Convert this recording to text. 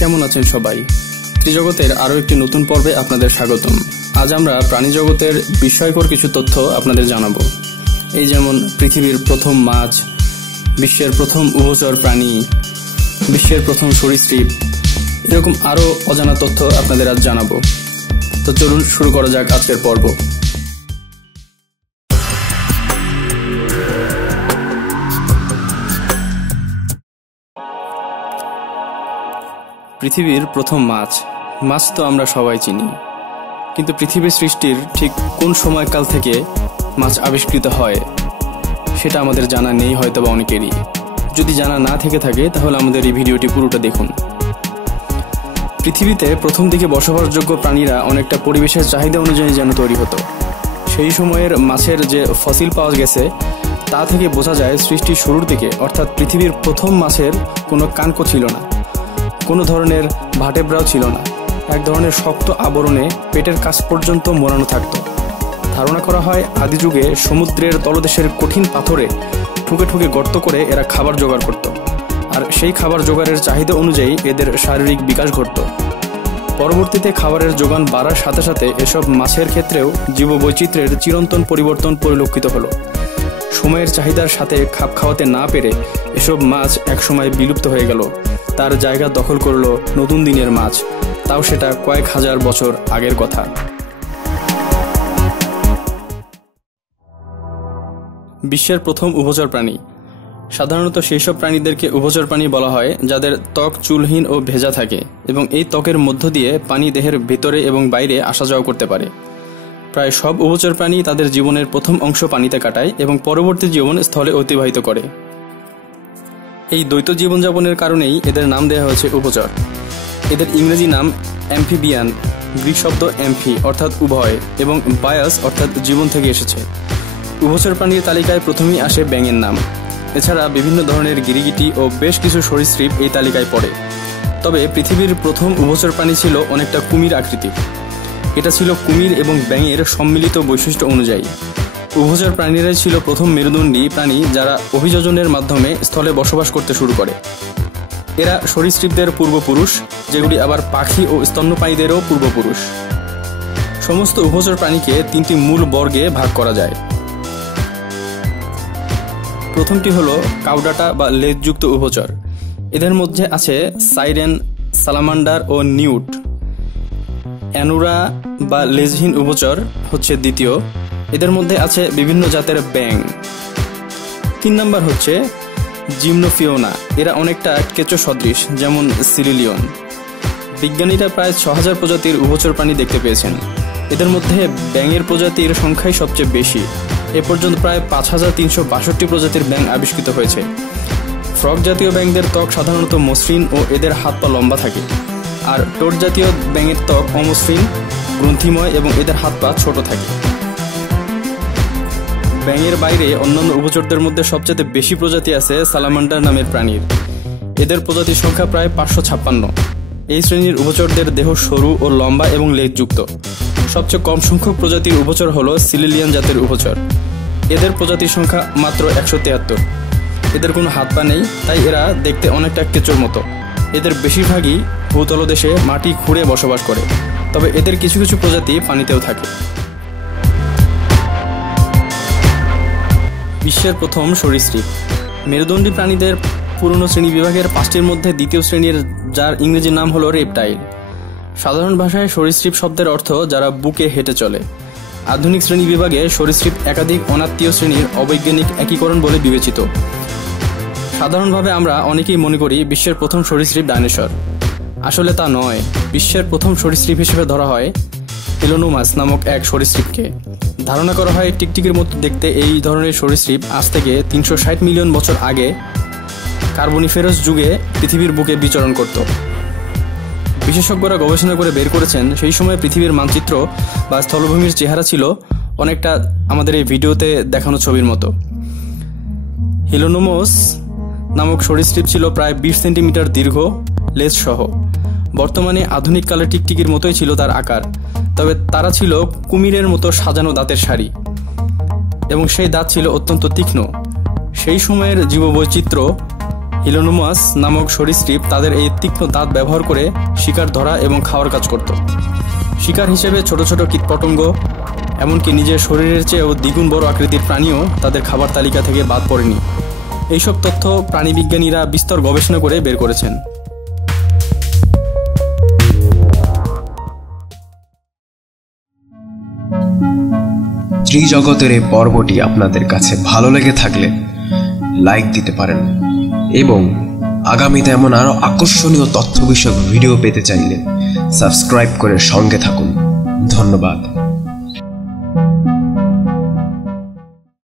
কেমন আছেন সবাই? ত্রিজগতের আরো একটি নতুন পর্বে আপনাদের স্বাগতম। আজ আমরা প্রাণী জগতের বিস্ময়কর কিছু তথ্য আপনাদের জানাবো। এই যেমন পৃথিবীর প্রথম মাছ, বিশ্বের প্রথম উভচর প্রাণী, বিশ্বের প্রথম সরীসৃপ, এরকম আরো অজানা তথ্য আপনাদের আজ জানাবো। তো চলুন শুরু করা যাক আজকের পর্ব। পৃথিবীর প্রথম মাছ তো আমরা সবাই চিনি, কিন্তু পৃথিবীর সৃষ্টির ঠিক কোন সময়কাল থেকে মাছ আবিষ্কৃত হয় সেটা আমাদের জানা নেই হয়তো বা অনেকেরই। যদি জানা না থেকে থাকে তাহলে আমাদের এই ভিডিওটি পুরোটা দেখুন। পৃথিবীতে প্রথম দিকে বসবাসযোগ্য প্রাণীরা অনেকটা পরিবেশের চাহিদা অনুযায়ী যেন তৈরি হতো। সেই সময়ের মাছের যে ফসিল পাওয়া গেছে তা থেকে বোঝা যায় সৃষ্টির শুরুর দিকে, অর্থাৎ পৃথিবীর প্রথম মাছের কোনো কানকো ছিল না, কোনো ধরনের ভাটেব্রাও ছিল না। এক ধরনের শক্ত আবরণে পেটের কাছ পর্যন্ত মোড়ানো থাকত। ধারণা করা হয় আদি যুগে সমুদ্রের তলদেশের কঠিন পাথরে ঠুকে ঠুকে গর্ত করে এরা খাবার জোগাড় করত, আর সেই খাবার জোগাড়ের চাহিদা অনুযায়ী এদের শারীরিক বিকাশ ঘটত। পরবর্তীতে খাবারের যোগান বাড়ার সাথে সাথে এসব মাছের ক্ষেত্রেও জীববৈচিত্র্যের চিরন্তন পরিবর্তন পরিলক্ষিত হলো। সময়ের চাহিদার সাথে খাপ খাওয়াতে না পেরে এসব মাছ একসময় বিলুপ্ত হয়ে গেল। তার জায়গা দখল করলো নতুন দিনের মাছ, তাও সেটা কয়েক হাজার বছর আগের কথা। বিশ্বের প্রথম উভচর প্রাণী। সাধারণত সেই সব প্রাণীদেরকে উভচর প্রাণী বলা হয় যাদের ত্বক চুলহীন ও ভেজা থাকে এবং এই ত্বকের মধ্য দিয়ে পানি দেহের ভেতরে এবং বাইরে আসা যাওয়া করতে পারে। প্রায় সব উভচর প্রাণী তাদের জীবনের প্রথম অংশ পানিতে কাটায় এবং পরবর্তী জীবন স্থলে অতিবাহিত করে। এই দ্বৈত জীবনযাপনের কারণেই এদের নাম দেওয়া হয়েছে উভচর। এদের ইংরেজি নাম অ্যাম্ফিবিয়ান, গ্রিক শব্দ অ্যাম্ফি অর্থাৎ উভয় এবং বায়াস অর্থাৎ জীবন থেকে এসেছে। উভচর প্রাণীর তালিকায় প্রথমেই আসে ব্যাঙের নাম। এছাড়া বিভিন্ন ধরনের গিরিগিটি ও বেশ কিছু সরীসৃপ এই তালিকায় পড়ে। তবে পৃথিবীর প্রথম উভচর প্রাণী ছিল অনেকটা কুমির আকৃতির। এটা ছিল কুমির এবং ব্যাঙের সম্মিলিত বৈশিষ্ট্য অনুযায়ী। উভচর প্রাণীরাই ছিল প্রথম মেরুদণ্ডী প্রাণী যারা অভিযোজনের মাধ্যমে স্থলে বসবাস করতে শুরু করে। এরা সরীসৃপদের পূর্বপুরুষ, যেগুলি আবার পাখি ও স্তন্যপায়ীদেরও পূর্বপুরুষ। সমস্ত উভচর প্রাণীকে তিনটি মূল বর্গে ভাগ করা যায়। প্রথমটি হলো কাউডাটা বা লেজযুক্ত উভচর। এদের মধ্যে আছে সাইরেন, সালামান্ডার ও নিউট। অ্যানুরা বা লেজহীন উভচর হচ্ছে দ্বিতীয়। এদের মধ্যে আছে বিভিন্ন জাতের ব্যাঙ। 3 নম্বর হচ্ছে জিমনোফিওনা। এরা অনেকটা কেঁচো সদৃশ, যেমন সিলিলিয়ন। বিজ্ঞানীরা প্রায় 6000 প্রজাতির উভচর প্রাণী দেখতে পেয়েছেন। এদের মধ্যে ব্যাঙের প্রজাতির সংখ্যাই সবচেয়ে বেশি। এ পর্যন্ত প্রায় 5362 প্রজাতির ব্যাঙ আবিষ্কৃত হয়েছে। ফ্রগ জাতীয় ব্যাঙদের ত্বক সাধারণত মসৃণ ও এদের হাত পা লম্বা থাকে, আর টোড জাতীয় ব্যাঙের ত্বক অমসৃণ, গ্রন্থিময় এবং এদের হাত পা ছোট থাকে। ব্যাঙের বাইরে অন্যান্য উভচরদের মধ্যে সবচেয়ে বেশি প্রজাতি আছে সালামান্ডার নামের প্রাণীর। এদের প্রজাতির সংখ্যা প্রায় 556। এই শ্রেণীর উভচরদের দেহ সরু ও লম্বা এবং লেজযুক্ত। সবচেয়ে কম সংখ্যক প্রজাতির উভচর হলো সিলিলিয়ান জাতের উভচর। এদের প্রজাতির সংখ্যা মাত্র 173। এদের কোনো হাত পা নেই, তাই এরা দেখতে অনেকটা কেঁচোর মতো। এদের বেশিরভাগই ভূতলদেশে মাটি খুঁড়ে বসবাস করে, তবে এদের কিছু কিছু প্রজাতি পানিতেও থাকে। বিশ্বের প্রথম সরীসৃপ। মেরুদণ্ডী প্রাণীদের পুরনো শ্রেণী বিভাগের 5টির মধ্যে দ্বিতীয় শ্রেণীর, যার ইংরেজি নাম হলো রেপটাইল। সাধারণ ভাষায় সরীসৃপ শব্দের অর্থ যারা বুকে হেঁটে চলে। আধুনিক শ্রেণী বিভাগে সরীসৃপ একাধিক অনাত্মীয় শ্রেণীর অবৈজ্ঞানিক একীকরণ বলে বিবেচিত। সাধারণভাবে আমরা অনেকেই মনে করি বিশ্বের প্রথম সরীসৃপ ডাইনোসর। আসলে তা নয়। বিশ্বের প্রথম সরীসৃপ হিসেবে ধরা হয় হেলোনোমাস নামক এক সরীসৃপকে। ধারণা করা হয় টিকটিকির মতো দেখতে এই ধরনের সরীসৃপ আজ থেকে 360 মিলিয়ন বছর আগে কার্বনিফেরাস যুগে পৃথিবীর বুকে বিচরণ করত। বিশেষজ্ঞরা গবেষণা করে বের করেছেন সেই সময় পৃথিবীর মানচিত্র বা স্থলভূমির চেহারা ছিল অনেকটা আমাদের এই ভিডিওতে দেখানো ছবির মতো। হেলোনোমাস নামক সরীসৃপ ছিল প্রায় 20 সেন্টিমিটার দীর্ঘ, লেজ সহ। বর্তমানে আধুনিক কালের টিকটিকির মতোই ছিল তার আকার, তবে তারা ছিল কুমিরের মতো সাজানো দাঁতের সারি এবং সেই দাঁত ছিল অত্যন্ত তীক্ষ্ণ। সেই সময়ের জীববৈচিত্র্য হিলোনোমাস নামক সরীসৃপ তাদের এই তীক্ষ্ণ দাঁত ব্যবহার করে শিকার ধরা এবং খাওয়ার কাজ করত। শিকার হিসেবে ছোট ছোট কীটপতঙ্গ, এমনকি নিজের শরীরের চেয়েও দ্বিগুণ বড় আকৃতির প্রাণীও তাদের খাবার তালিকা থেকে বাদ পড়েনি। এইসব তথ্য প্রাণীবিজ্ঞানীরা বিস্তর গবেষণা করে বের করেছেন। ত্রিজগতের এই পর্বটি আপনাদের কাছে ভালো লেগে থাকলে লাইক দিতে পারেন এবং আগামীতে এমন আরো আকর্ষণীয় তথ্য বিষয়ক ভিডিও পেতে চাইলে সাবস্ক্রাইব করে সঙ্গে থাকুন। ধন্যবাদ।